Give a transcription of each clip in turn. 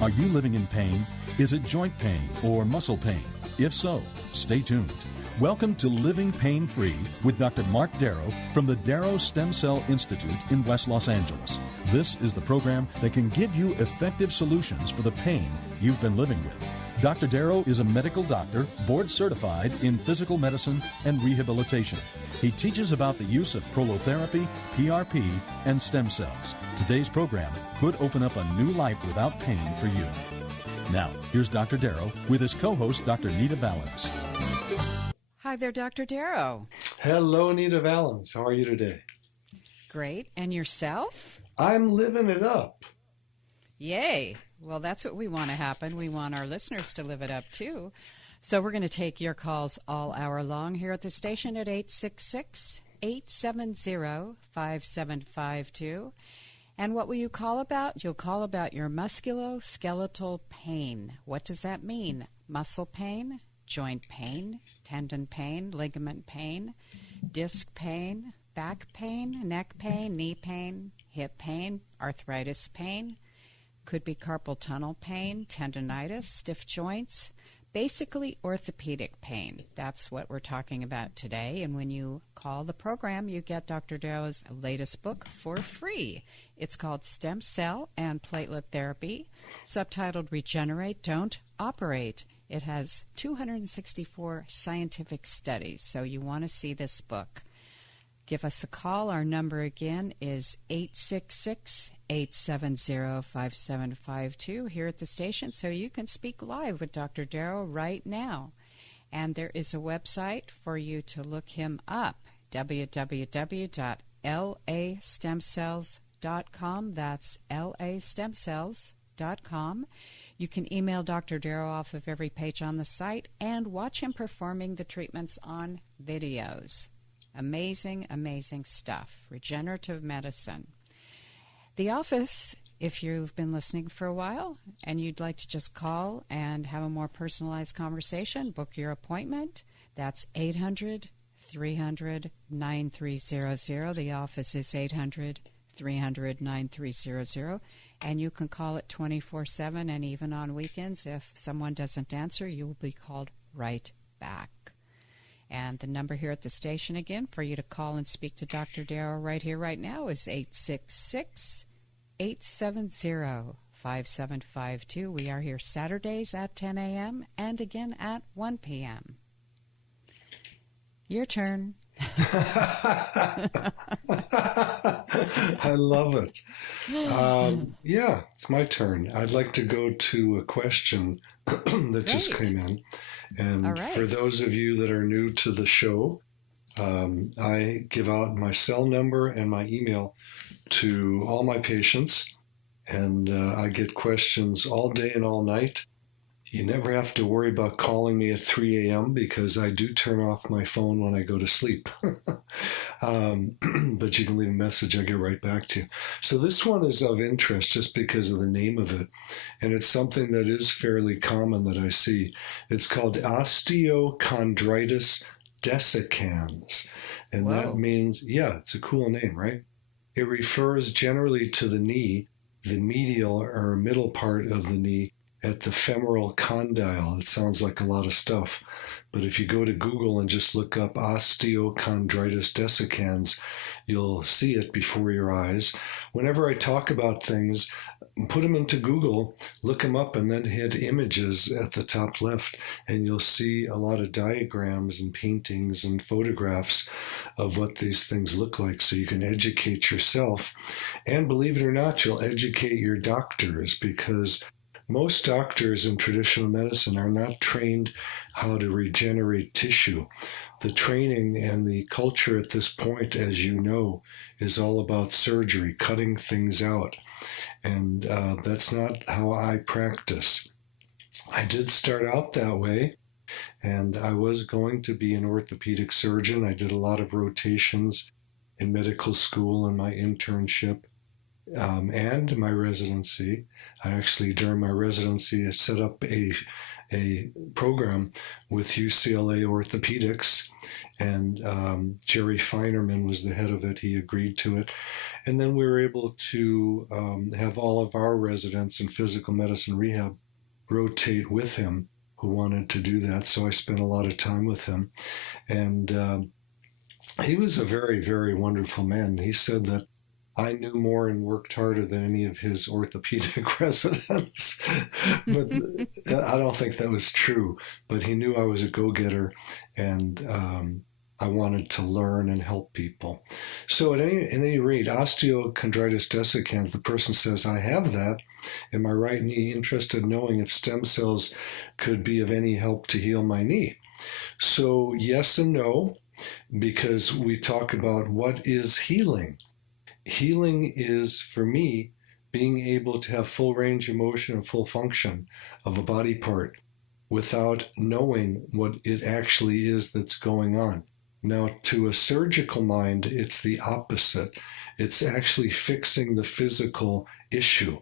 Are you living in pain? Is it joint pain or muscle pain? If so, stay tuned. Welcome to Living Pain Free with Dr. Marc Darrow from the Darrow Stem Cell Institute in West Los Angeles. This is the program that can give you effective solutions for the pain you've been living with. Dr. Darrow is a medical doctor, board certified in physical medicine and rehabilitation. He teaches about the use of prolotherapy, PRP, and stem cells. Today's program could open up a new life without pain for you. Now, here's Dr. Darrow with his co-host, Dr. Nita Valens. Hi there, Dr. Darrow. Hello, Nita Valens. How are you today? Great. And yourself? I'm living it up. Yay. Well, that's what we want to happen. We want our listeners to live it up, too. So we're going to take your calls all hour long here at the station at 866-870-5752. And what will you call about? You'll call about your musculoskeletal pain. What does that mean? Muscle pain, joint pain, tendon pain, ligament pain, disc pain, back pain, neck pain, knee pain, hip pain, arthritis pain. Could be carpal tunnel pain, tendonitis, stiff joints, basically orthopedic pain. That's what we're talking about today. And when you call the program, you get Dr. Darrow's latest book for free. It's called Stem Cell and Platelet Therapy, subtitled Regenerate, Don't Operate. It has 264 scientific studies, so you want to see this book. Give us a call. Our number again is 866-870-5752 here at the station, so you can speak live with Dr. Darrow right now. And there is a website for you to look him up, www.lastemcells.com. That's lastemcells.com. You can email Dr. Darrow off of every page on the site and watch him performing the treatments on videos. Amazing, amazing stuff. Regenerative medicine. The office, if you've been listening for a while and you'd like to just call and have a more personalized conversation, book your appointment. That's 800-300-9300. The office is 800-300-9300. And you can call it 24/7, and even on weekends. If someone doesn't answer, you will be called right back. And the number here at the station again for you to call and speak to Dr. Darrow right here, right now is 866-870-5752. We are here Saturdays at 10 a.m. and again at 1 p.m. Your turn. I love it. Yeah, it's my turn. I'd like to go to a question that just came in. And for those of you that are new to the show, I give out my cell number and my email to all my patients, and I get questions all day and all night. You never have to worry about calling me at 3 a.m. because I do turn off my phone when I go to sleep. But you can leave a message, I'll get right back to you. So this one is of interest just because of the name of it. And it's something that is fairly common that I see. It's called osteochondritis dissecans. And that means, yeah, it's a cool name, right? It refers generally to the knee, the medial or middle part of the knee, at the femoral condyle. It sounds like a lot of stuff, but if you go to Google and just look up osteochondritis dissecans, you'll see it before your eyes. Whenever I talk about things, put them into Google, look them up, and then hit images at the top left, and you'll see a lot of diagrams and paintings and photographs of what these things look like, so you can educate yourself. And believe it or not, you'll educate your doctors, because most doctors in traditional medicine are not trained how to regenerate tissue. The training and the culture at this point, as you know, is all about surgery, cutting things out. And that's not how I practice. I did start out that way, and I was going to be an orthopedic surgeon. I did a lot of rotations in medical school and my internship. And my residency. I actually, during my residency, I set up a a program with UCLA Orthopedics, and Jerry Feinerman was the head of it. He agreed to it. And then we were able to have all of our residents in physical medicine rehab rotate with him who wanted to do that. So I spent a lot of time with him. And he was a very, very wonderful man. He said that I knew more and worked harder than any of his orthopedic residents. But I don't think that was true. But he knew I was a go-getter, and I wanted to learn and help people. So at any rate, osteochondritis dissecans, the person says, I have that in my right knee, interested in knowing if stem cells could be of any help to heal my knee. So yes and no, because we talk about what is healing. Healing is, for me, being able to have full range of motion and full function of a body part without knowing what it actually is that's going on. Now, to a surgical mind, it's the opposite. It's actually fixing the physical issue.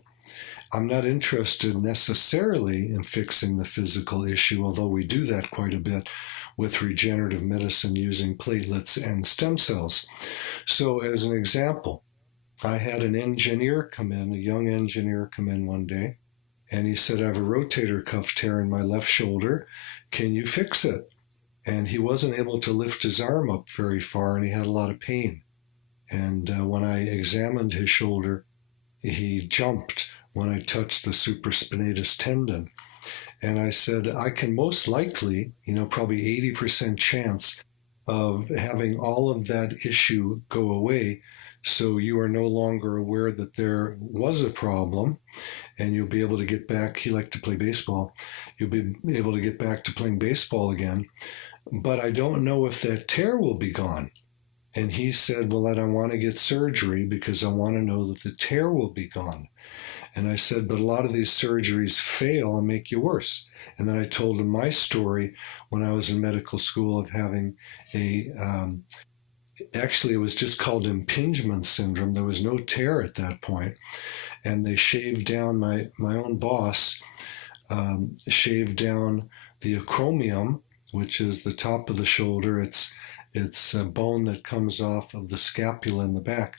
I'm not interested necessarily in fixing the physical issue, although we do that quite a bit with regenerative medicine using platelets and stem cells. So as an example, I had an engineer come in, a young engineer come in one day, and he said, I have a rotator cuff tear in my left shoulder. Can you fix it? And he wasn't able to lift his arm up very far, and he had a lot of pain. And when I examined his shoulder, he jumped when I touched the supraspinatus tendon. And I said, I can most likely, probably 80% chance of having all of that issue go away, so you are no longer aware that there was a problem, and you'll be able to get back. He liked to play baseball. You'll be able to get back to playing baseball again. But I don't know if that tear will be gone. And he said, well, I don't want to get surgery because I want to know that the tear will be gone. And I said, but a lot of these surgeries fail and make you worse. And then I told him my story when I was in medical school of having actually it was just called impingement syndrome. There was no tear at that point. And they shaved down, my own boss shaved down the acromion, which is the top of the shoulder. It's a bone that comes off of the scapula in the back.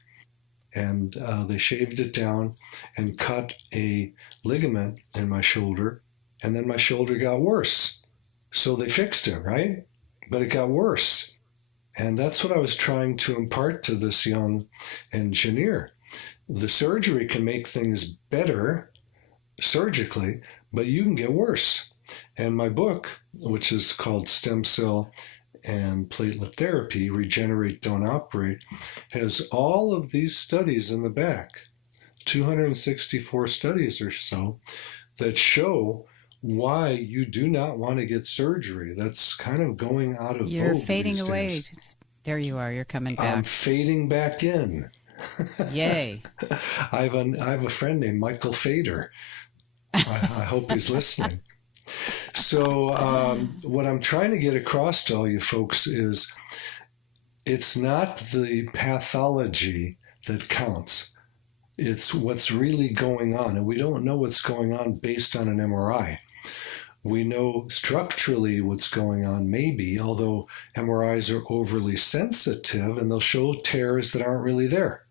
And they shaved it down and cut a ligament in my shoulder. And then my shoulder got worse. So they fixed it, right? But it got worse. And that's what I was trying to impart to this young engineer. The surgery can make things better surgically, but you can get worse. And my book, which is called Stem Cell and Platelet Therapy, Regenerate, Don't Operate, has all of these studies in the back, 264 studies or so, that show why you do not want to get surgery. That's kind of going out of You're vogue fading these away. days. There you are. You're coming back. I'm fading back in. Yay. I have a friend named Michael Fader. I hope he's listening. So what I'm trying to get across to all you folks is it's not the pathology that counts. It's what's really going on. And we don't know what's going on based on an MRI. We know structurally what's going on, maybe, although MRIs are overly sensitive and they'll show tears that aren't really there.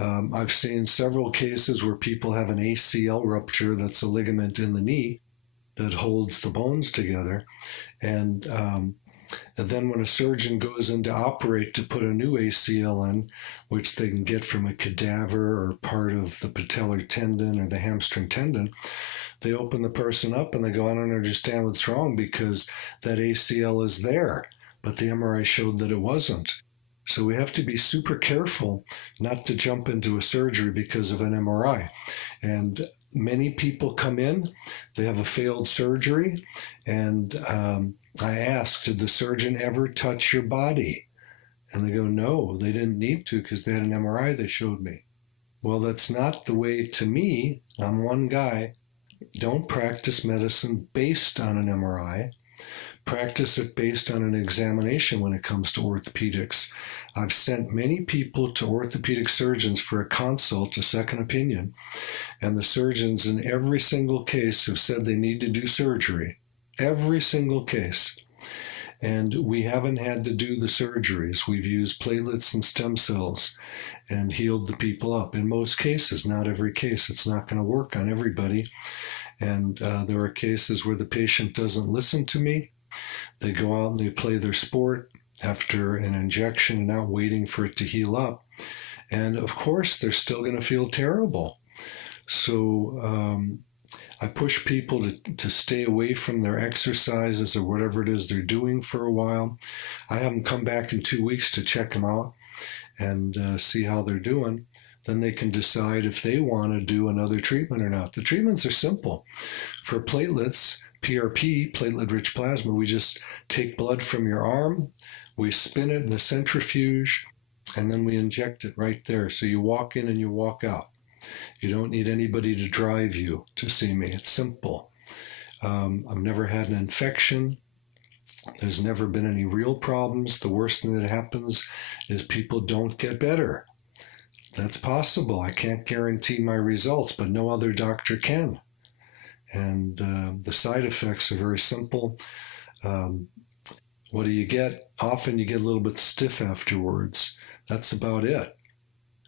I've seen several cases where people have an ACL rupture, that's a ligament in the knee that holds the bones together. And then when a surgeon goes in to operate to put a new ACL in, which they can get from a cadaver or part of the patellar tendon or the hamstring tendon, they open the person up and they go, I don't understand what's wrong because that ACL is there, but the MRI showed that it wasn't. So we have to be super careful not to jump into a surgery because of an MRI. And many people come in, they have a failed surgery, and I asked, did the surgeon ever touch your body? And they go, no, they didn't need to because they had an MRI they showed me. Well, that's not the way to me. I'm one guy. Don't practice medicine based on an MRI. practice it based on an examination when it comes to orthopedics. I've sent many people to orthopedic surgeons for a consult, a second opinion, and the surgeons in every single case have said they need to do surgery. Every single case. And we haven't had to do the surgeries. We've used platelets and stem cells and healed the people up. In most cases, not every case. It's not going to work on everybody. And there are cases where the patient doesn't listen to me. They go out and they play their sport after an injection, not waiting for it to heal up. And of course, they're still going to feel terrible. So I push people to stay away from their exercises or whatever it is they're doing for a while. I have them come back in 2 weeks to check them out and see how they're doing. Then they can decide if they want to do another treatment or not. The treatments are simple. For platelets, PRP, platelet-rich plasma, we just take blood from your arm, we spin it in a centrifuge, and then we inject it right there. So you walk in and you walk out. You don't need anybody to drive you to see me. It's simple. I've never had an infection. There's never been any real problems. The worst thing that happens is people don't get better. That's possible. I can't guarantee my results, but no other doctor can. And the side effects are very simple. What do you get? Often you get a little bit stiff afterwards. That's about it.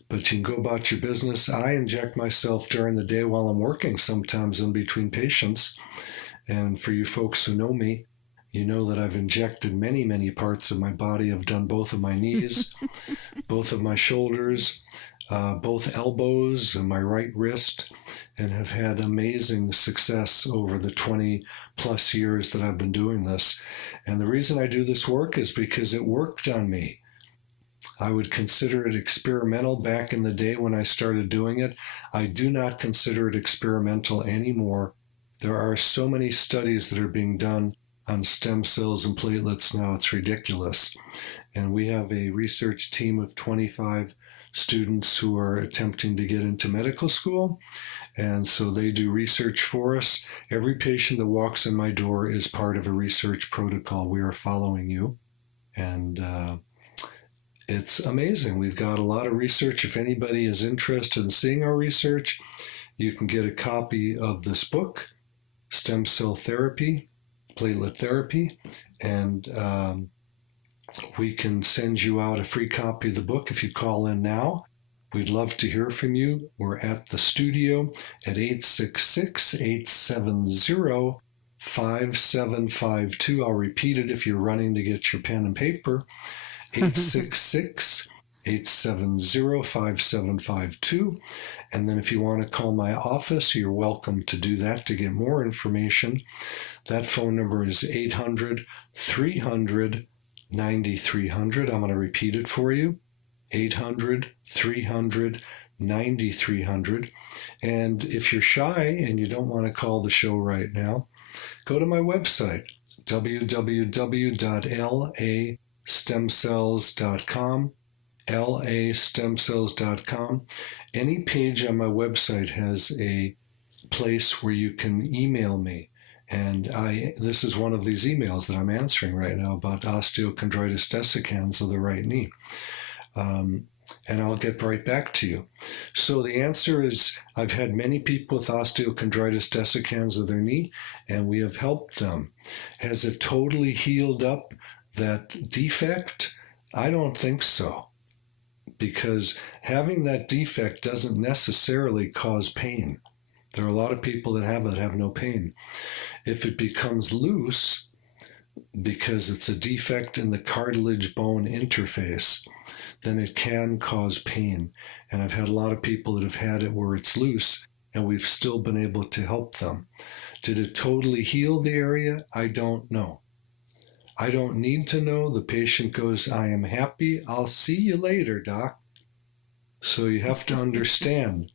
But you can go about your business. I inject myself during the day while I'm working, sometimes in between patients. And for you folks who know me, you know that I've injected many, many parts of my body. I've done both of my knees, both of my shoulders, both elbows and my right wrist, and have had amazing success over the 20 plus years that I've been doing this. And the reason I do this work is because it worked on me. I would consider it experimental back in the day when I started doing it. I do not consider it experimental anymore. There are so many studies that are being done on stem cells and platelets now, it's ridiculous. And we have a research team of 25 students who are attempting to get into medical school. And so they do research for us. Every patient that walks in my door is part of a research protocol. We are following you. And it's amazing. We've got a lot of research. If anybody is interested in seeing our research, you can get a copy of this book, Stem Cell Therapy, Platelet Therapy, and we can send you out a free copy of the book if you call in now. We'd love to hear from you. We're at the studio at 866-870-5752. I'll repeat it if you're running to get your pen and paper. 866-870-5752. And then if you want to call my office, you're welcome to do that to get more information. That phone number is 800-300-9300. I'm going to repeat it for you. 800-300-9300. And if you're shy and you don't want to call the show right now, go to my website, www.lastemcells.com, lastemcells.com. Any page on my website has a place where you can email me. And this is one of these emails that I'm answering right now about osteochondritis dissecans of the right knee. And I'll get right back to you. So the answer is, I've had many people with osteochondritis dissecans of their knee, and we have helped them. Has it totally healed up that defect? I don't think so, because having that defect doesn't necessarily cause pain. There are a lot of people that have no pain. If it becomes loose, because it's a defect in the cartilage bone interface, then it can cause pain. And I've had a lot of people that have had it where it's loose, and we've still been able to help them. Did it totally heal the area? I don't know. I don't need to know. The patient goes, I am happy. I'll see you later, doc. So you have to understand,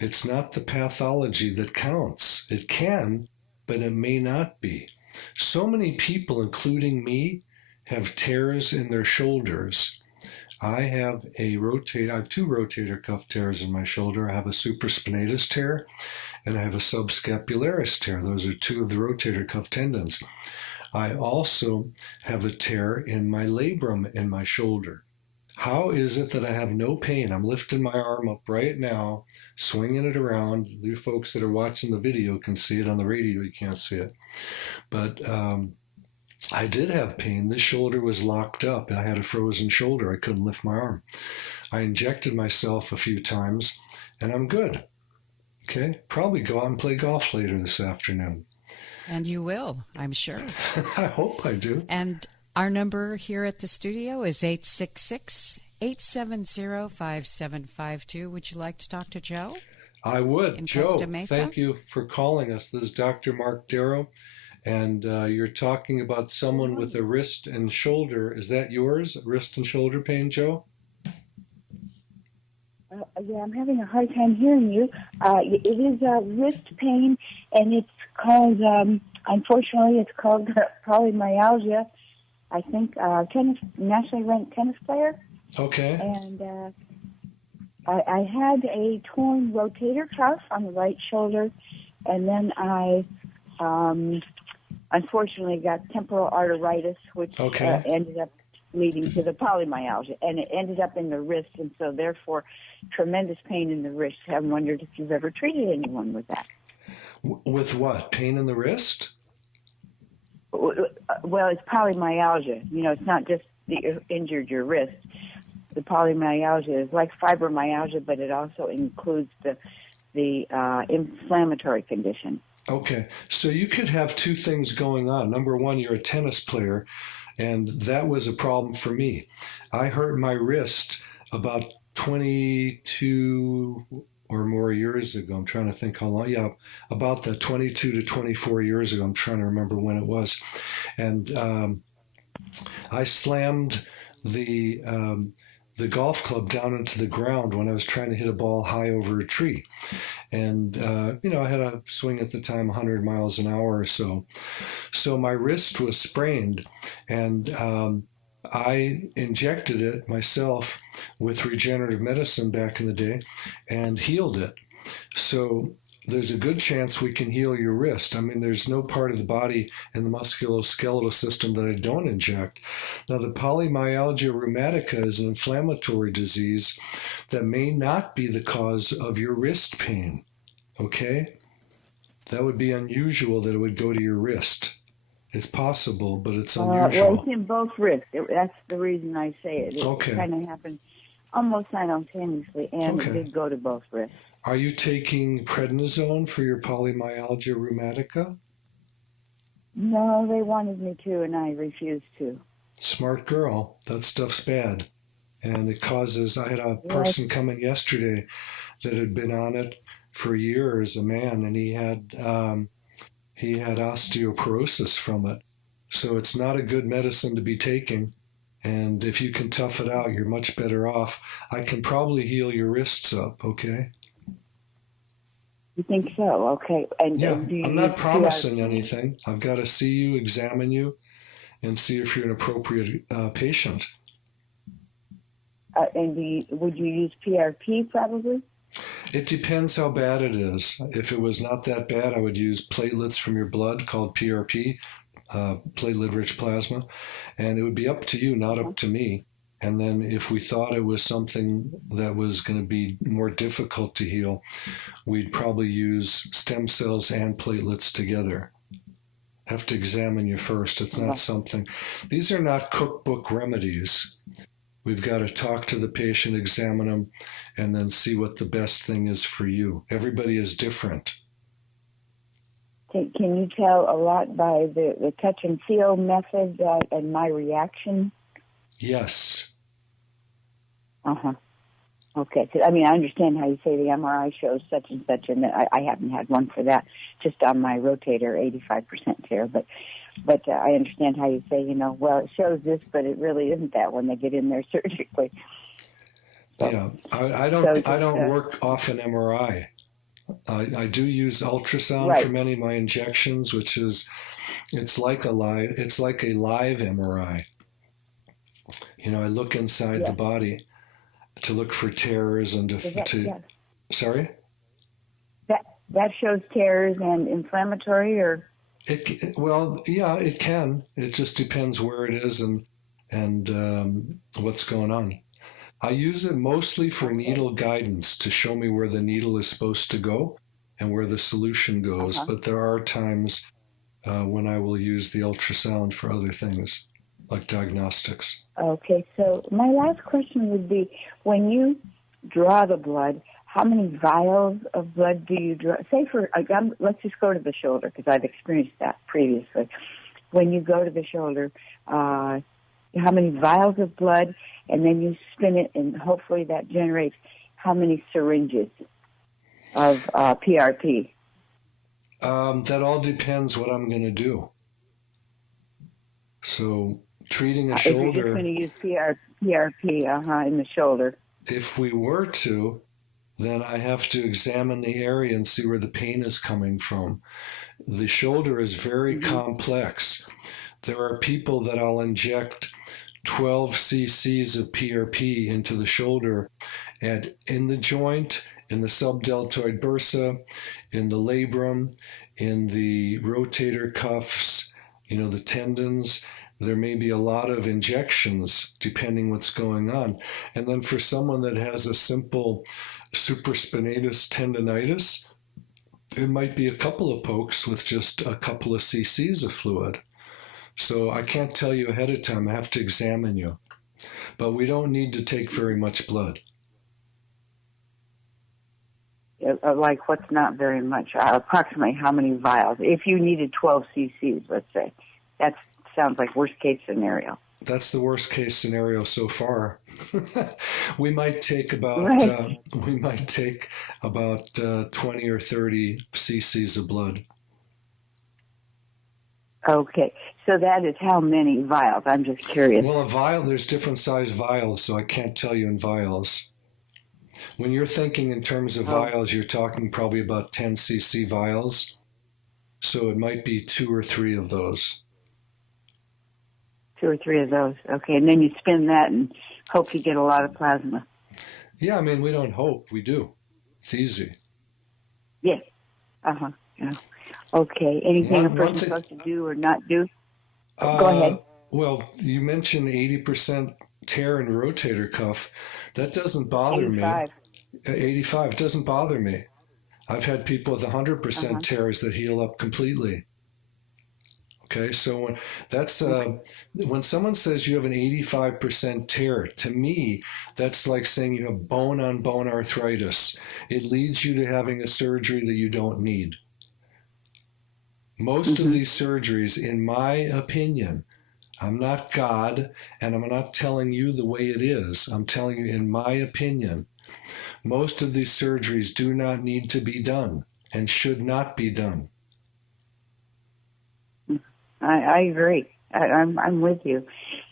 it's not the pathology that counts. It can, but it may not be. So many people, including me, have tears in their shoulders. I have two rotator cuff tears in my shoulder. I have a supraspinatus tear, and I have a subscapularis tear. Those are two of the rotator cuff tendons. I also have a tear in my labrum in my shoulder. How is it that I have no pain? I'm lifting my arm up right now, swinging it around. You folks that are watching the video can see it. On the radio, you can't see it. But I did have pain. This shoulder was locked up. I had a frozen shoulder. I couldn't lift my arm. I injected myself a few times, and I'm good. Okay? Probably go out and play golf later this afternoon. And you will, I'm sure. I hope I do. And our number here at the studio is 866-870-5752. Would you like to talk to Joe? I would. In Joe, Costa Mesa? thank you for calling us. This is Dr. Marc Darrow, and you're talking about someone with a wrist and shoulder. Is that yours, wrist and shoulder pain, Joe? Yeah, I'm having a hard time hearing you. It is wrist pain, and it's called, unfortunately, it's called polymyalgia. I think nationally ranked tennis player. Okay. And I had a torn rotator cuff on the right shoulder, and then I unfortunately got temporal arteritis, which ended up leading to the polymyalgia, and it ended up in the wrist, and so therefore tremendous pain in the wrist. I wondered if you've ever treated anyone with that. With what? Pain in the wrist? Well, it's polymyalgia. You know, it's not just that you injured your wrist. The polymyalgia is like fibromyalgia, but it also includes the inflammatory condition. Okay, so you could have two things going on. Number one, you're a tennis player, and that was a problem for me. I hurt my wrist about 22 or more years ago. I'm trying to think how long. Yeah, about the 22 to 24 years ago. I'm trying to remember when it was. And I slammed the golf club down into the ground when I was trying to hit a ball high over a tree. And, I had a swing at the time 100 miles an hour or so. So my wrist was sprained, and I injected it myself with regenerative medicine back in the day and healed it. So there's a good chance we can heal your wrist. I mean, there's no part of the body in the musculoskeletal system that I don't inject. Now, the polymyalgia rheumatica is an inflammatory disease that may not be the cause of your wrist pain, okay? That would be unusual that it would go to your wrist. It's possible, but it's unusual. Well, it's in both wrists. That's the reason I say it. It kind of happened almost simultaneously, and it did go to both wrists. Are you taking prednisone for your polymyalgia rheumatica? No, they wanted me to, and I refused to. Smart girl. That stuff's bad. And it causes, I had a person come in yesterday that had been on it for years, a man, and he had osteoporosis from it. So it's not a good medicine to be taking. And if you can tough it out, you're much better off. I can probably heal your wrists up, okay? You think so? Okay. And I'm not promising anything. I've got to see you, examine you, and see if you're an appropriate patient. And would you use PRP probably? It depends how bad it is. If it was not that bad, I would use platelets from your blood called PRP, platelet-rich plasma, and it would be up to you, not up to me. And then if we thought it was something that was going to be more difficult to heal, we'd probably use stem cells and platelets together. Have to examine you first. It's not something. These are not cookbook remedies. We've got to talk to the patient, examine them, and then see what the best thing is for you. Everybody is different. Can you tell a lot by the touch and feel method and my reaction? Yes. Okay. So, I mean, I understand how you say the MRI shows such and such, and I haven't had one for that, just on my rotator, 85% tear. But I understand how you say, well, it shows this, but it really isn't that when they get in there surgically. So, yeah, I don't work off an MRI. I do use ultrasound for many of my injections, which is it's like a live MRI. I look inside the body to look for tears and Sorry? That shows tears and inflammatory or? It can. It just depends where it is and what's going on. I use it mostly for needle guidance to show me where the needle is supposed to go and where the solution goes. But there are times when I will use the ultrasound for other things, like diagnostics. Okay, so my last question would be, when you draw the blood, how many vials of blood do you draw? Say let's just go to the shoulder, because I've experienced that previously. When you go to the shoulder, how many vials of blood, and then you spin it, and hopefully that generates how many syringes of PRP? That all depends what I'm going to do. So treating a shoulder... If you're just going to use PRP in the shoulder. If we were to, then I have to examine the area and see where the pain is coming from. The shoulder is very complex. There are people that I'll inject 12 cc's of PRP into the shoulder, and in the joint, in the subdeltoid bursa, in the labrum, in the rotator cuffs, the tendons. There may be a lot of injections depending what's going on. And then for someone that has a simple supraspinatus tendonitis, it might be a couple of pokes with just a couple of cc's of fluid. So I can't tell you ahead of time. I have to examine you. But we don't need to take very much blood. Like what's not very much? Approximately how many vials? If you needed 12 cc's, let's say. That sounds like worst case scenario. That's the worst case scenario so far. We might take about 20 or 30 cc's of blood. Okay, so that is how many vials? I'm just curious. Well, a vial, there's different size vials, so I can't tell you in vials. When you're thinking in terms of vials, you're talking probably about 10 cc vials. So it might be 2 or 3 of those. 2 or 3 of those. Okay, and then you spin that and hope you get a lot of plasma. Yeah, I mean, we don't hope. We do. It's easy. Yeah. Yeah. Okay. Anything a person's supposed to do or not do? Go ahead. Well, you mentioned 80% tear in rotator cuff. That doesn't bother 85. me. 85. It doesn't bother me. I've had people with 100% tears that heal up completely. Okay, so when someone says you have an 85% tear, to me, that's like saying you have bone-on-bone arthritis. It leads you to having a surgery that you don't need. Most of these surgeries, in my opinion, I'm not God, and I'm not telling you the way it is. I'm telling you, in my opinion, most of these surgeries do not need to be done and should not be done. I agree. I'm with you.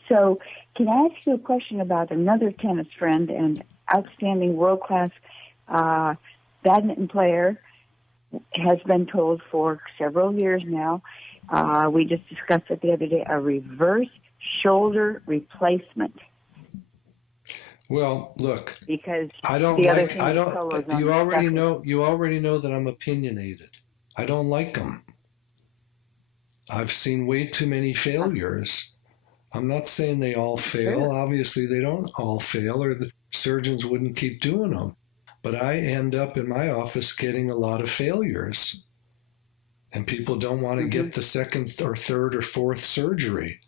So can I ask you a question about another tennis friend and outstanding world-class badminton player, has been told for several years now, we just discussed it the other day, a reverse shoulder replacement. Well, look, because you already know that I'm opinionated. I don't like them. I've seen way too many failures. I'm not saying they all fail. Sure. Obviously, they don't all fail, or the surgeons wouldn't keep doing them. But I end up in my office getting a lot of failures. And people don't want to get the second or third or fourth surgery.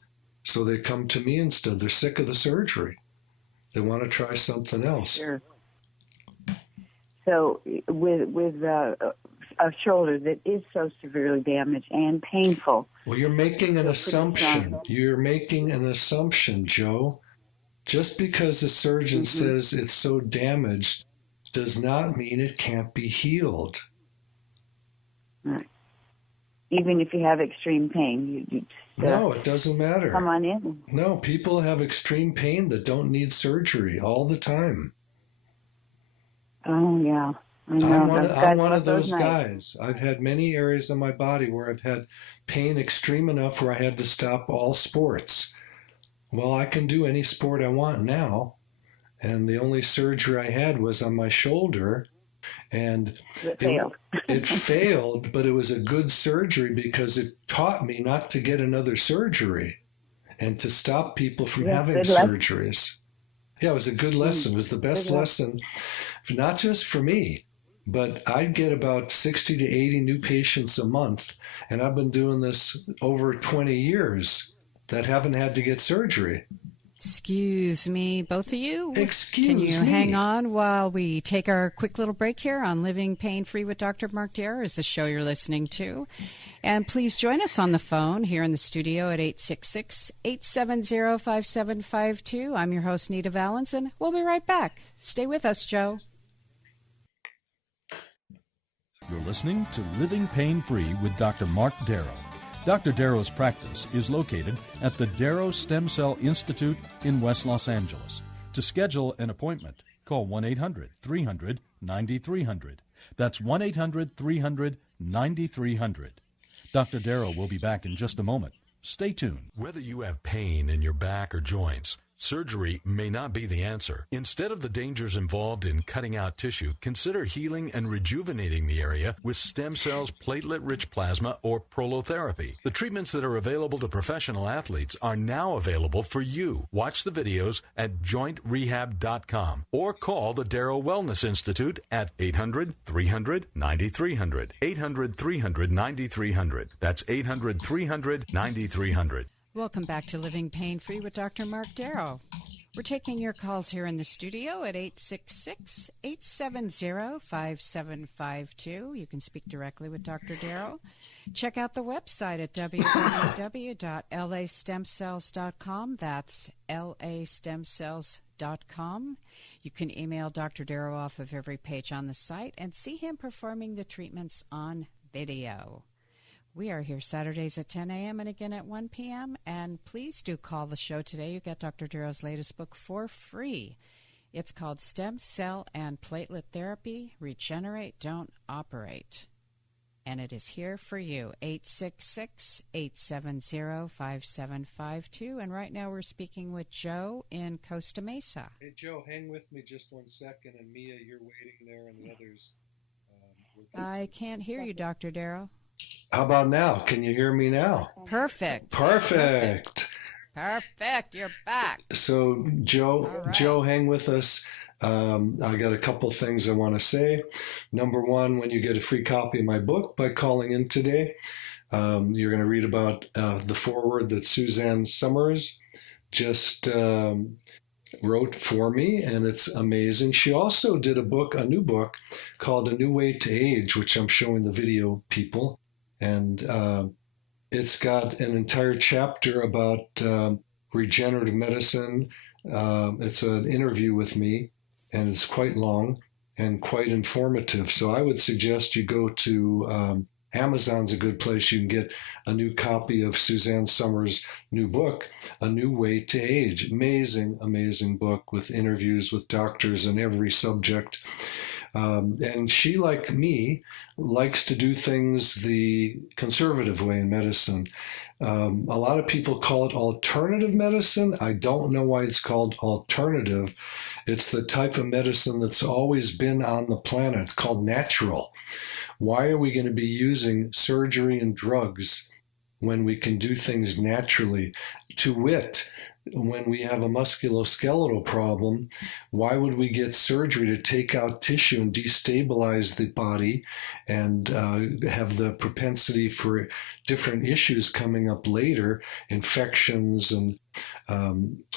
So they come to me instead. They're sick of the surgery. They want to try something else. Sure. So with a shoulder that is so severely damaged and painful. Well, you're making an assumption. You're making an assumption, Joe. Just because a surgeon says it's so damaged does not mean it can't be healed. Right. Even if you have extreme pain, you no, it doesn't matter. Come on in. No, people have extreme pain that don't need surgery all the time. Oh, yeah. I'm one of those guys. I've had many areas of my body where I've had pain extreme enough where I had to stop all sports. Well, I can do any sport I want now. And the only surgery I had was on my shoulder, And It failed. It failed, but it was a good surgery because it taught me not to get another surgery and to stop people from having surgeries. Yeah, it was a good lesson. It was the best lesson, not just for me, but I get about 60 to 80 new patients a month, and I've been doing this over 20 years that haven't had to get surgery. Excuse me, both of you? Excuse me. Can you hang on while we take our quick little break here on Living Pain-Free with Dr. Marc Darrow is the show you're listening to. And please join us on the phone here in the studio at 866-870-5752. I'm your host, Nita Valens, and we'll be right back. Stay with us, Joe. You're listening to Living Pain-Free with Dr. Marc Darrow. Dr. Darrow's practice is located at the Darrow Stem Cell Institute in West Los Angeles. To schedule an appointment, call 1-800-300-9300. That's 1-800-300-9300. Dr. Darrow will be back in just a moment. Stay tuned. Whether you have pain in your back or joints, surgery may not be the answer. Instead of the dangers involved in cutting out tissue, consider healing and rejuvenating the area with stem cells, platelet-rich plasma, or prolotherapy. The treatments that are available to professional athletes are now available for you. Watch the videos at JointRehab.com or call the Darrow Wellness Institute at 800-300-9300. 800-300-9300. That's 800-300-9300. Welcome back to Living Pain-Free with Dr. Marc Darrow. We're taking your calls here in the studio at 866-870-5752. You can speak directly with Dr. Darrow. Check out the website at www.lastemcells.com. That's lastemcells.com. You can email Dr. Darrow off of every page on the site and see him performing the treatments on video. We are here Saturdays at 10 a.m. and again at 1 p.m. And please do call the show today. You get Dr. Darrow's latest book for free. It's called Stem Cell and Platelet Therapy, Regenerate, Don't Operate. And it is here for you, 866-870-5752. And right now we're speaking with Joe in Costa Mesa. Hey, Joe, hang with me just 1 second. And Mia, you're waiting there, and the others. I can't hear you, Dr. Darrow. How about now? Can you hear me now? Perfect. Perfect. You're back. So, Joe, right. Joe, hang with us. I got a couple things I want to say. Number one, when you get a free copy of my book by calling in today, you're going to read about the foreword that Suzanne Summers just wrote for me, and it's amazing. She also did a new book called A New Way to Age, which I'm showing the video people. And it's got an entire chapter about regenerative medicine. It's an interview with me, and it's quite long and quite informative. So I would suggest you go to Amazon's a good place. You can get a new copy of Suzanne Summers' new book, A New Way to Age. Amazing, amazing book with interviews with doctors on every subject. And she, like me, likes to do things the conservative way in medicine. A lot of people call it alternative medicine. I don't know why it's called alternative. It's the type of medicine that's always been on the planet, called natural. Why are we going to be using surgery and drugs when we can do things naturally? To wit, when we have a musculoskeletal problem, why would we get surgery to take out tissue and destabilize the body and have the propensity for different issues coming up later, infections and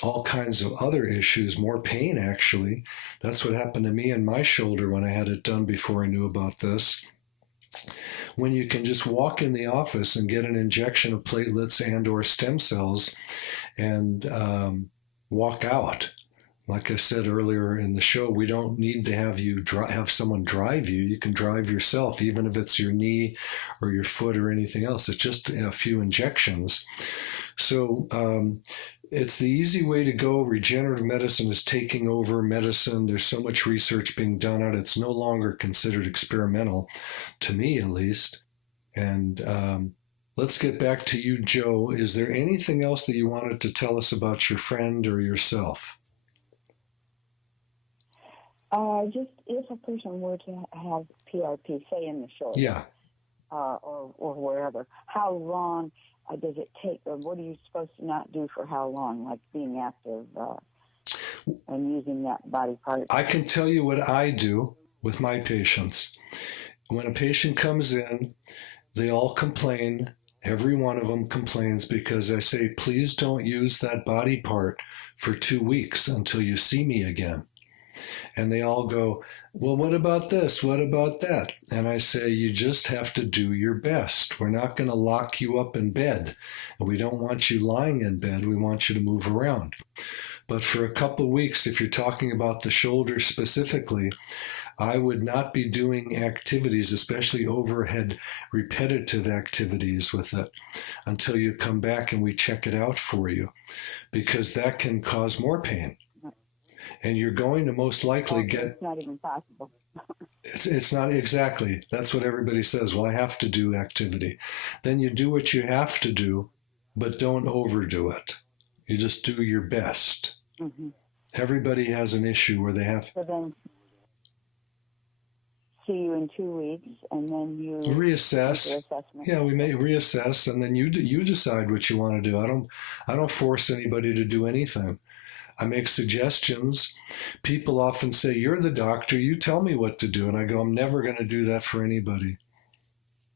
all kinds of other issues, more pain actually. That's what happened to me in my shoulder when I had it done before I knew about this. When you can just walk in the office and get an injection of platelets and or stem cells and walk out. Like I said earlier in the show, we don't need to have have someone drive you. You can drive yourself, even if it's your knee or your foot or anything else. It's just a few injections. So it's the easy way to go. Regenerative medicine is taking over medicine. There's so much research being done on it. It's no longer considered experimental, to me at least. And let's get back to you, Joe. Is there anything else that you wanted to tell us about your friend or yourself? Just if a person were to have PRP, say in the shoulder, Yeah. or wherever, how long does it take, or what are you supposed to not do for how long, like being active and using that body part? I can tell you what I do with my patients. When a patient comes in, they all complain. Every one of them complains because I say, please don't use that body part for 2 weeks until you see me again. And they all go, well, what about this? What about that? And I say, you just have to do your best. We're not going to lock you up in bed. And we don't want you lying in bed. We want you to move around. But for a couple of weeks, if you're talking about the shoulder specifically, I would not be doing activities, especially overhead repetitive activities with it, until you come back and we check it out for you, because that can cause more pain. And you're going to most likely get... It's not even possible. It's not exactly. That's what everybody says. Well, I have to do activity. Then you do what you have to do, but don't overdo it. You just do your best. Mm-hmm. Everybody has an issue where they have... So then see you in 2 weeks, and then you... Reassess. Yeah, we may reassess, and then you decide what you want to do. I don't force anybody to do anything. I make suggestions. People often say, you're the doctor, you tell me what to do. And I go, I'm never going to do that for anybody.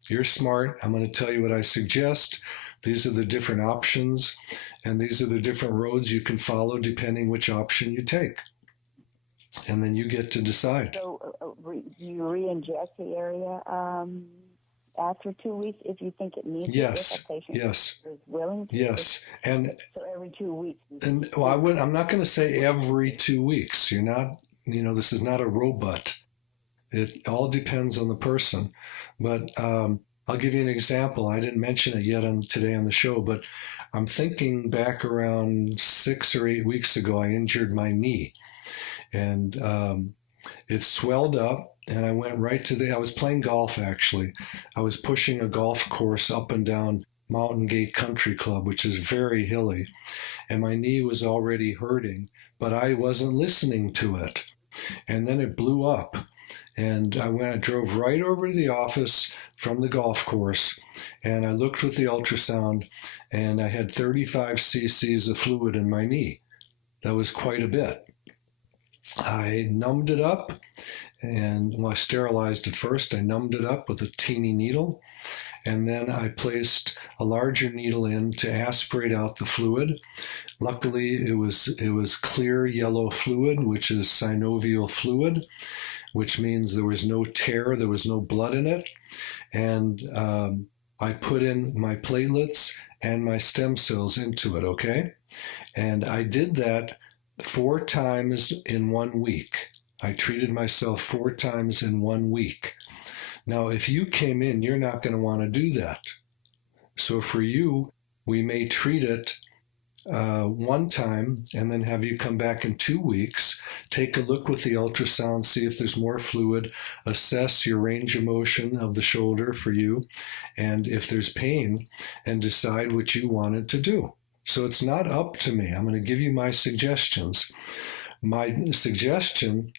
You're smart. I'm going to tell you what I suggest. These are the different options, and these are the different roads you can follow depending which option you take. And then you get to decide. So you re-inject the area after 2 weeks if you think it needs it? If a patient is willing to? Yes. And so every 2 weeks? And well, I'm not going to say every 2 weeks. You're not, this is not a robot. It all depends on the person. But I'll give you an example. I didn't mention it yet today on the show, but I'm thinking back around 6 or 8 weeks ago, I injured my knee. And it swelled up, and I went right to I was playing golf, actually. I was pushing a golf course up and down Mountain Gate Country Club, which is very hilly. And my knee was already hurting, but I wasn't listening to it. And then it blew up. And I drove right over to the office from the golf course, and I looked with the ultrasound, and I had 35 cc's of fluid in my knee. That was quite a bit. I numbed it up, and I sterilized it first. I numbed it up with a teeny needle, and then I placed a larger needle in to aspirate out the fluid. Luckily, it was clear yellow fluid, which is synovial fluid, which means there was no tear, there was no blood in it. And I put in my platelets and my stem cells into it, okay? And I did that 4 times in 1 week. I treated myself 4 times in 1 week. Now, if you came in, you're not going to want to do that. So for you, we may treat it 1 time and then have you come back in 2 weeks, take a look with the ultrasound, see if there's more fluid, assess your range of motion of the shoulder for you, and if there's pain, and decide what you wanted to do. So it's not up to me. I'm going to give you my suggestions. My suggestion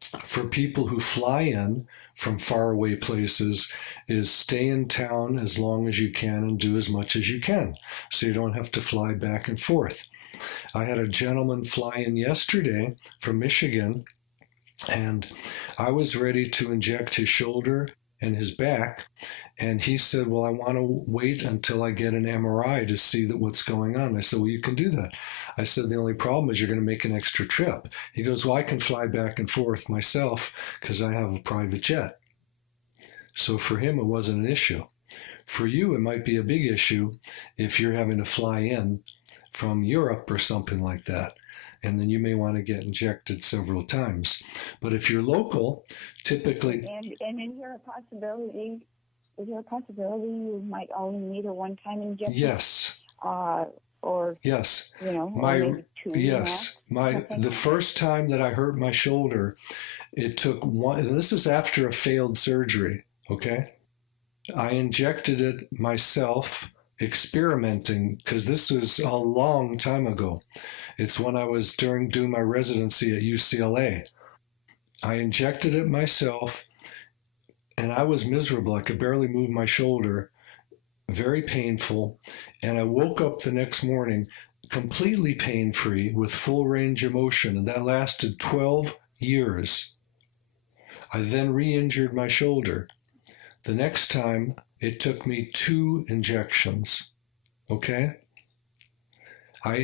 for people who fly in from faraway places is stay in town as long as you can and do as much as you can, so you don't have to fly back and forth. I had a gentleman fly in yesterday from Michigan, and I was ready to inject his shoulder and his back, and he said, well, I want to wait until I get an MRI to see what's going on. I said, well, you can do that. I said, the only problem is you're going to make an extra trip. He goes, well, I can fly back and forth myself because I have a private jet. So for him, it wasn't an issue. For you, it might be a big issue if you're having to fly in from Europe or something like that. And then you may want to get injected several times. But if you're local, typically... And is there a possibility you might only need a one-time injection? Yes. Or yes. Or maybe 2. Yes. The first time that I hurt my shoulder, it took one, and this is after a failed surgery, okay? I injected it myself, experimenting, because this was a long time ago. It's when I was doing my residency at UCLA. I injected it myself, and I was miserable. I could barely move my shoulder, very painful. And I woke up the next morning completely pain-free with full range of motion, and that lasted 12 years. I then re-injured my shoulder. The next time, it took me 2 injections. Okay? I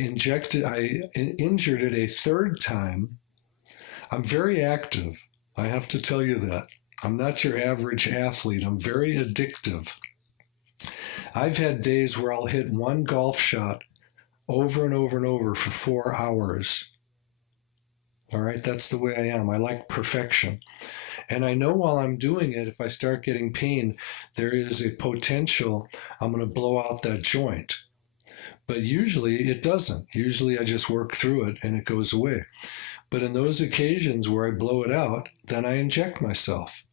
injured it a third time. I'm very active. I have to tell you that. I'm not your average athlete. I'm very addictive. I've had days where I'll hit one golf shot over and over and over for 4 hours. All right, that's the way I am. I like perfection. And I know while I'm doing it, if I start getting pain, there is a potential I'm going to blow out that joint. But usually it doesn't. Usually I just work through it and it goes away. But in those occasions where I blow it out, then I inject myself.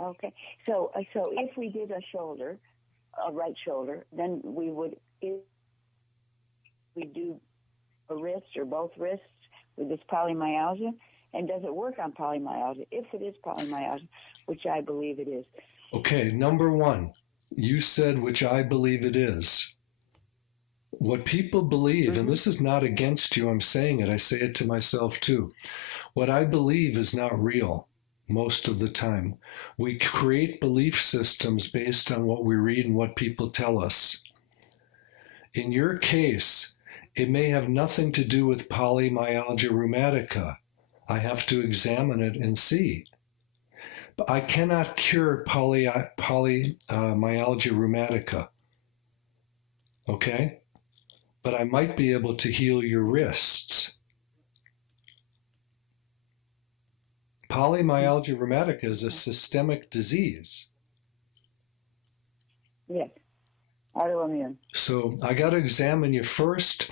Okay. So if we did a right shoulder, then we would, if we do a wrist or both wrists with this polymyalgia, and does it work on polymyalgia? If it is polymyalgia, which I believe it is. Okay, number 1, you said which I believe it is. What people believe, and this is not against you, I'm saying it, I say it to myself too. What I believe is not real most of the time. We create belief systems based on what we read and what people tell us. In your case, it may have nothing to do with polymyalgia rheumatica. I have to examine it and see. But I cannot cure polymyalgia rheumatica. Okay? But I might be able to heal your wrists. Polymyalgia rheumatica is a systemic disease. Yes. Autoimmune. So I got to examine you first.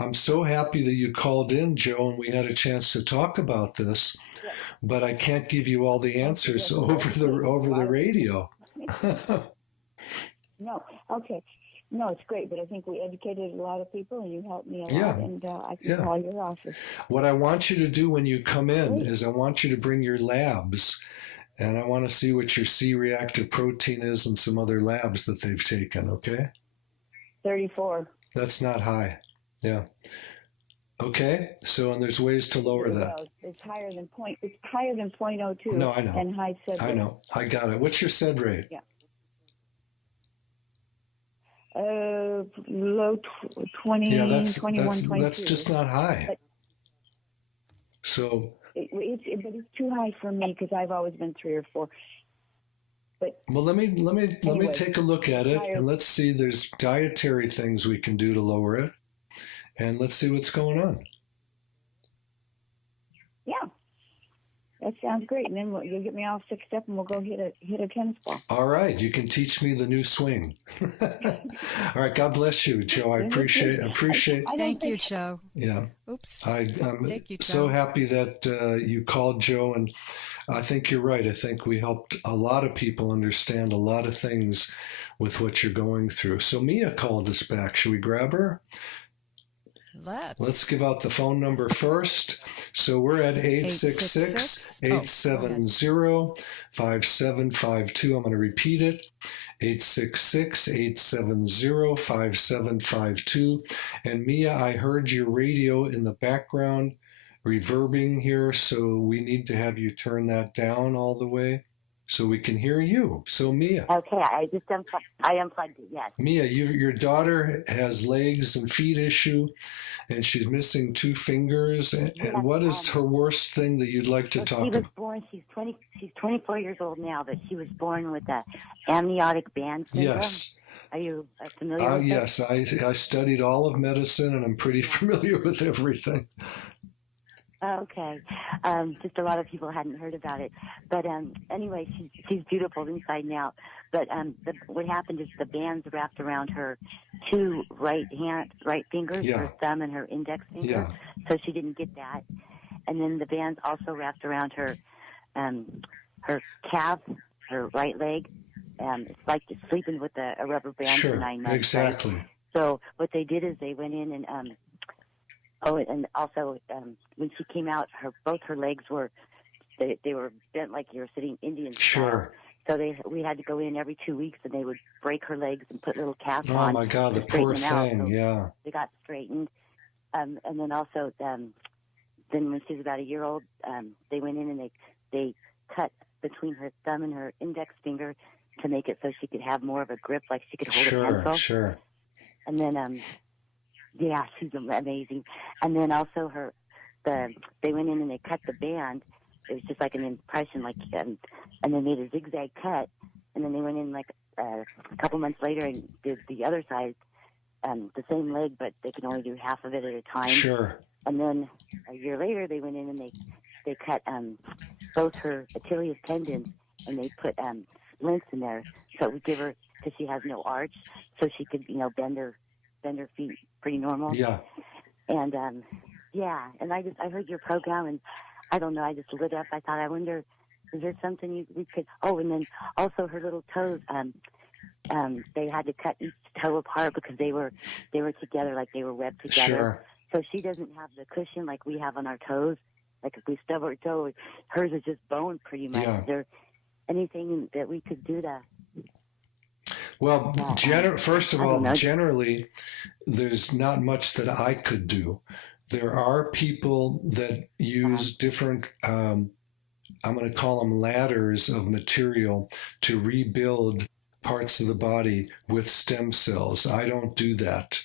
I'm so happy that you called in, Joe, and we had a chance to talk about this. Yes. But I can't give you all the answers over the radio. No. Okay. No, it's great, but I think we educated a lot of people, and you helped me a Yeah. lot, and I can call your office. What I want you to do when you come in is I want you to bring your labs, and I want to see what your C-reactive protein is and some other labs that they've taken, okay? 34. That's not high. Yeah. Okay, so and there's ways to lower that. It's higher than 0.02. No, I know. And high SED rate. I know. I got it. What's your SED rate? Yeah. Low 20, Yeah, 21, 22. that's just not high. But so. But it's too high for me because I've always been 3 or 4. But well, let me take a look at it, and let's see. There's dietary things we can do to lower it, and let's see what's going on. Yeah, that sounds great. And then you'll get me all fixed up, and we'll go hit a tennis ball. All right, you can teach me the new swing. All right, God bless you, Joe. I appreciate. Thank you, Joe. Yeah. Oops. I'm Thank you, Joe. So happy that you called, Joe, and I think you're right. I think we helped a lot of people understand a lot of things with what you're going through. So Mia called us back. Should we grab her? Let's give out the phone number first. So we're at 866-870-5752. I'm going to repeat it. 866-870-5752. And Mia, I heard your radio in the background reverbing here, so we need to have you turn that down all the way so we can hear you. So Mia. Okay, I unplugged it, yes. Mia, your daughter has legs and feet issue, and she's missing 2 fingers. And what is her worst thing that you'd like to talk about? She was born, she's 24 years old now, but she was born with the amniotic band syndrome. Yes. Are you familiar with Yes, that? I studied all of medicine, and I'm pretty familiar with everything. Okay. Just a lot of people hadn't heard about it. But anyway, she's beautiful inside and out. But what happened is the bands wrapped around her 2 right fingers, her thumb and her index finger. Yeah. So she didn't get that. And then the bands also wrapped around her calf, her right leg. It's like just sleeping with a rubber band for 9 months. Exactly. Right? So what they did is they went in and Oh, and also when she came out, both her legs were they were bent like you were sitting Indian style. Sure. So we had to go in every 2 weeks, and they would break her legs and put little casts on. Oh my God, the poor thing. So yeah. they got straightened, and then also then when she was about a year old, they went in and they cut between her thumb and her index finger to make it so she could have more of a grip, like she could hold a pencil. Sure. And then yeah, she's amazing. And then also they went in and they cut the band. It was just like an impression, like, and they made a zigzag cut. And then they went in like a couple months later and did the other side, the same leg, but they could only do half of it at a time. Sure. And then a year later, they went in and they cut both her Achilles tendons, and they put splints in there, so it would give her, because she has no arch, so she could bend her feet pretty normal. Yeah. And yeah, and I heard your program, and I don't know, I just lit up. I thought, I wonder, is there something we could? Oh, and then also her little toes. They had to cut each toe apart because they were together, like they were webbed together. Sure. So she doesn't have the cushion like we have on our toes. Like if we stub our toe, hers is just bone pretty much. Yeah. Is there anything that we could do to? Well, first of all, generally, there's not much that I could do. There are people that use different, I'm going to call them ladders of material to rebuild parts of the body with stem cells. I don't do that.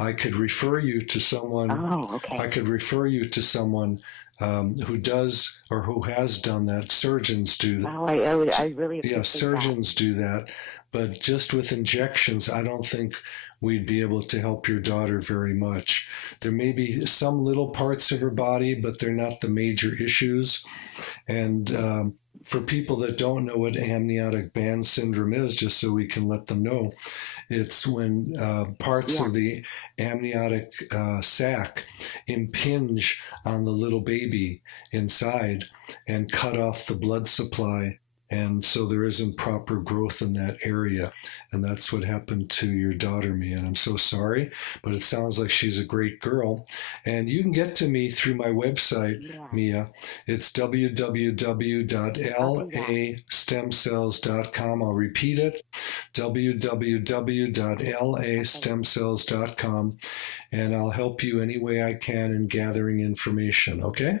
I could refer you to someone. Oh, okay. I could refer you to someone who does or who has done that. Surgeons do that. Oh, I really appreciate surgeons do that. But just with injections, I don't think we'd be able to help your daughter very much. There may be some little parts of her body, but they're not the major issues. And for people that don't know what amniotic band syndrome is, just so we can let them know, it's when parts of the amniotic sac impinge on the little baby inside and cut off the blood supply. And so there isn't proper growth in that area. And that's what happened to your daughter, Mia. And I'm so sorry, but it sounds like she's a great girl. And you can get to me through my website, Mia. It's www.lastemcells.com. I'll repeat it, www.lastemcells.com. And I'll help you any way I can in gathering information, okay?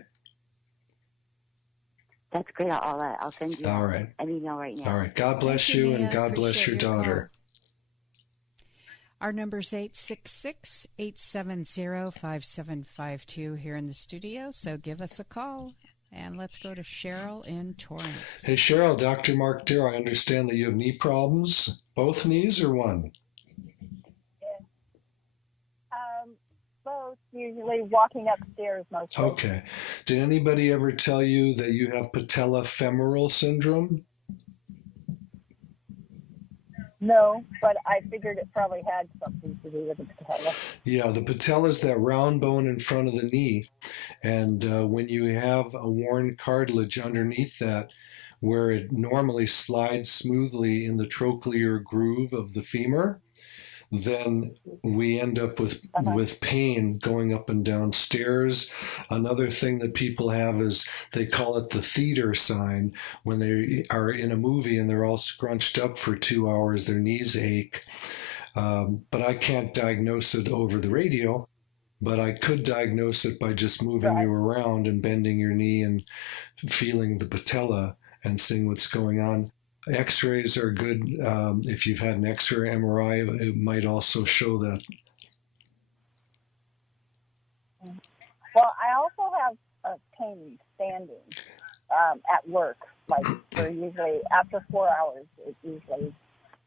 That's great. I'll send you an email right now. All right. God bless you, and God bless your daughter. Our number is 866-870-5752 here in the studio, so give us a call. And let's go to Cheryl in Torrance. Hey, Cheryl, Dr. Marc Darrow, I understand that you have knee problems. Both knees or one? Both, usually walking upstairs mostly. Okay. Did anybody ever tell you that you have patellofemoral syndrome? No, but I figured it probably had something to do with the patella. Yeah, the patella is that round bone in front of the knee. And when you have a worn cartilage underneath that, where it normally slides smoothly in the trochlear groove of the femur, then we end up with pain going up and down stairs. Another thing that people have is they call it the theater sign. When they are in a movie and they're all scrunched up for 2 hours, their knees ache. But I can't diagnose it over the radio, but I could diagnose it by just moving you around and bending your knee and feeling the patella and seeing what's going on. X-rays are good. If you've had an X-ray MRI, it might also show that. Well, I also have pain standing at work. Like, for usually after 4 hours, it usually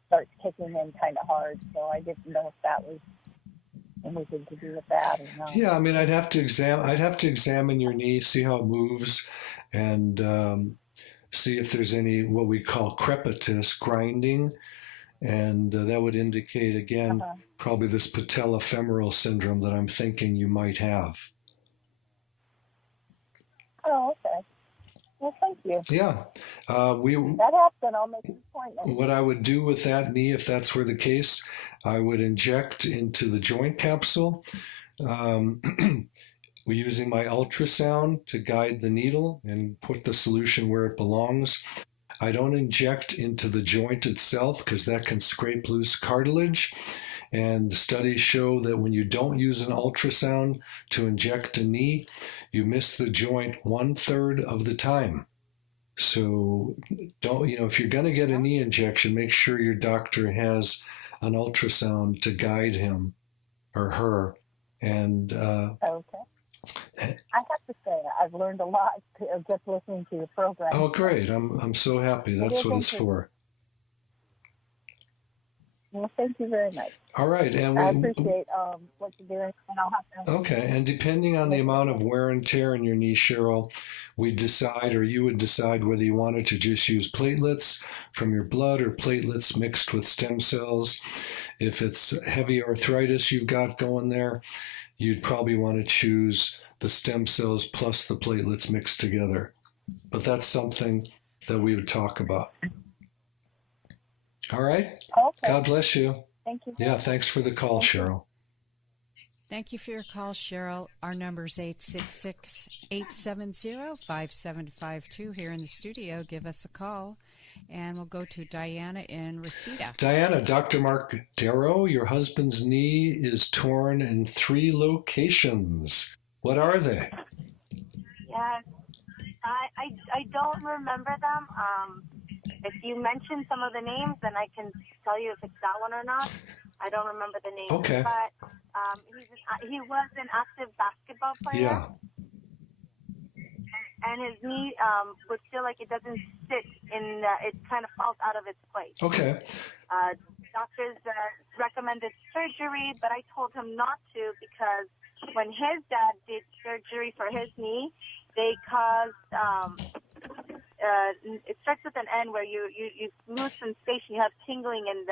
starts kicking in kind of hard. So I didn't know if that was anything to do with that or not. Yeah, I mean, I'd have to examine your knee, see how it moves, and see if there's any what we call crepitus, grinding, and that would indicate, again, probably this patellofemoral syndrome that I'm thinking you might have. Oh, okay. Well, thank you. Yeah. That helps, and I'll make an appointment. What I would do with that knee, if that's were the case, I would inject into the joint capsule We're using my ultrasound to guide the needle and put the solution where it belongs. I don't inject into the joint itself because that can scrape loose cartilage. And studies show that when you don't use an ultrasound to inject a knee, you miss the joint 1/3 of the time. So don't, if you're going to get a knee injection, make sure your doctor has an ultrasound to guide him or her. And Okay. I have to say, I've learned a lot just listening to your program. oh, great! I'm so happy. That's what it's for. Well, thank you very much. All right, and I appreciate what you're doing, and I'll have to. Okay, and depending on the amount of wear and tear in your knee, Cheryl, we decide, or you would decide, whether you wanted to just use platelets from your blood or platelets mixed with stem cells. If it's heavy arthritis you've got going there, you'd probably want to choose the stem cells plus the platelets mixed together. But that's something that we would talk about. All right? Okay. God bless you. Thank you. Yeah, thanks for the call, Cheryl. Thank you for your call, Cheryl. Our number is 866-870-5752 here in the studio. Give us a call, and we'll go to Diana in Reseda. Diana, Dr. Marc Darrow, your husband's knee is torn in 3 locations. What are they? Yes, I don't remember them. If you mention some of the names, then I can tell you if it's that one or not. I don't remember the name. Okay. But he was an active basketball player. Yeah. And his knee would feel like it doesn't sit in, it kind of falls out of its place. Okay. Doctors recommended surgery, but I told him not to because when his dad did surgery for his knee, they caused, it starts with an N where you lose sensation, you have tingling and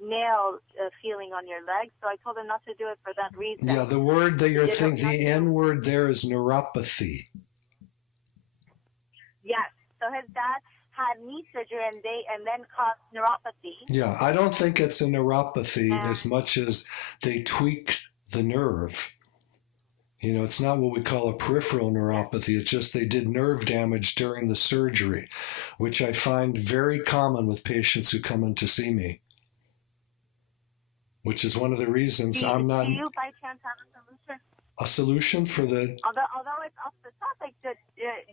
nail feeling on your legs. So I told him not to do it for that reason. Yeah, the word that you're thinking, the N word there is neuropathy. Yes. So his dad had knee surgery and then caused neuropathy. Yeah, I don't think it's a neuropathy as much as they tweaked the nerve. It's not what we call a peripheral neuropathy. It's just they did nerve damage during the surgery, which I find very common with patients who come in to see me, which is one of the reasons I'm not... Do you by chance have a solution? A solution for the... Although it's off the topic, that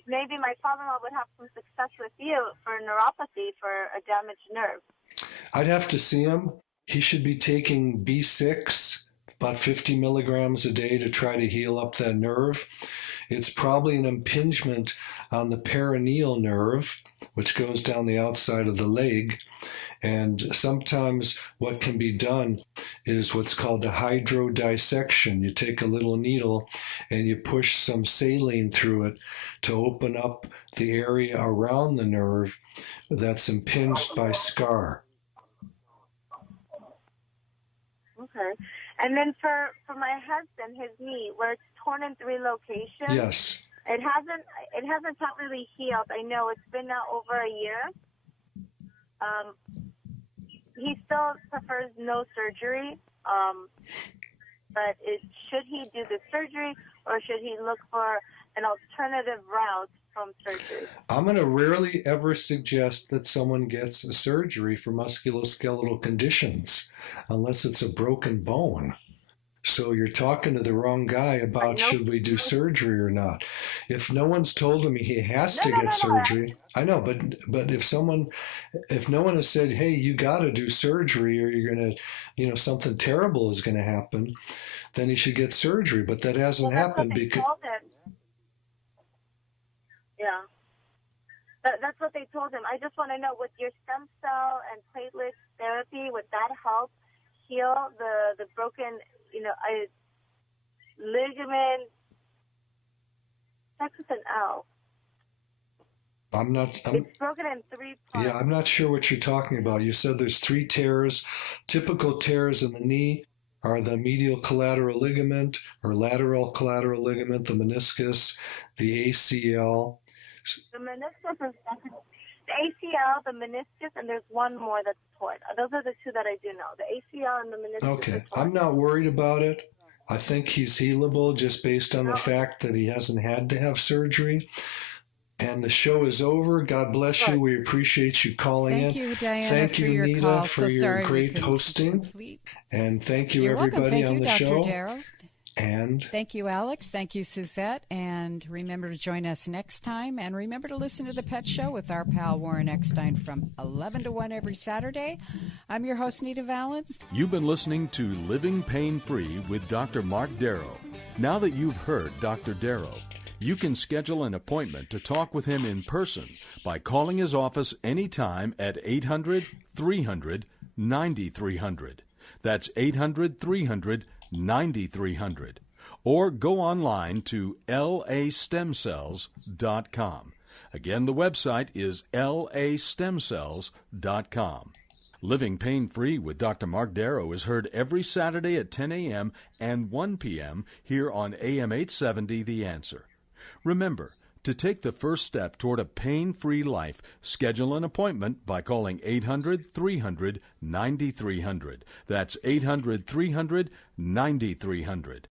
maybe my father-in-law would have some success with you for neuropathy for a damaged nerve. I'd have to see him. He should be taking B6, about 50 milligrams a day to try to heal up that nerve. It's probably an impingement on the peroneal nerve, which goes down the outside of the leg. And sometimes what can be done is what's called a hydrodissection. You take a little needle and you push some saline through it to open up the area around the nerve that's impinged by scar. Okay. And then for my husband, his knee, where it's torn in 3 locations. Yes. It hasn't really healed. I know it's been now over a year. He still prefers no surgery. But should he do the surgery or should he look for an alternative route from surgery? I'm going to rarely ever suggest that someone gets a surgery for musculoskeletal conditions unless it's a broken bone. So you're talking to the wrong guy about should we do surgery or not. If no one's told him he has to get surgery, I know, but if no one has said, hey, you got to do surgery or you're going to, something terrible is going to happen, then he should get surgery. But that hasn't happened because... Yeah. That's what they told him. I just want to know, with your stem cell and platelet therapy, would that help heal the broken, ligament? That's with an L. It's broken in 3 parts. Yeah, I'm not sure what you're talking about. You said there's 3 tears. Typical tears in the knee are the medial collateral ligament or lateral collateral ligament, the meniscus, the ACL. The meniscus is the ACL, the meniscus, and there's one more that's torn. Those are the 2 that I do know. The ACL and the meniscus. Okay, I'm not worried about it. I think he's healable just based on the fact that he hasn't had to have surgery. And the show is over. God bless you. We appreciate you calling in. Thank you, Diana, Thank for you, your Nita, call. for So your sorry we great couldn't hosting. complete. And thank you, You're everybody welcome. on the Thank you, show. Dr. Darrow. And thank you, Alex. Thank you, Suzette. And remember to join us next time. And remember to listen to The Pet Show with our pal Warren Eckstein from 11 to 1 every Saturday. I'm your host, Nita Valens. You've been listening to Living Pain Free with Dr. Marc Darrow. Now that you've heard Dr. Darrow, you can schedule an appointment to talk with him in person by calling his office anytime at 800-300-9300. That's 800-300-9300. Or go online to lastemcells.com. Again, the website is lastemcells.com. Living Pain Free with Dr. Marc Darrow is heard every Saturday at 10 a.m. and 1 p.m. here on AM 870 The Answer. Remember, to take the first step toward a pain-free life, schedule an appointment by calling 800-300-9300. That's 800-300-9300.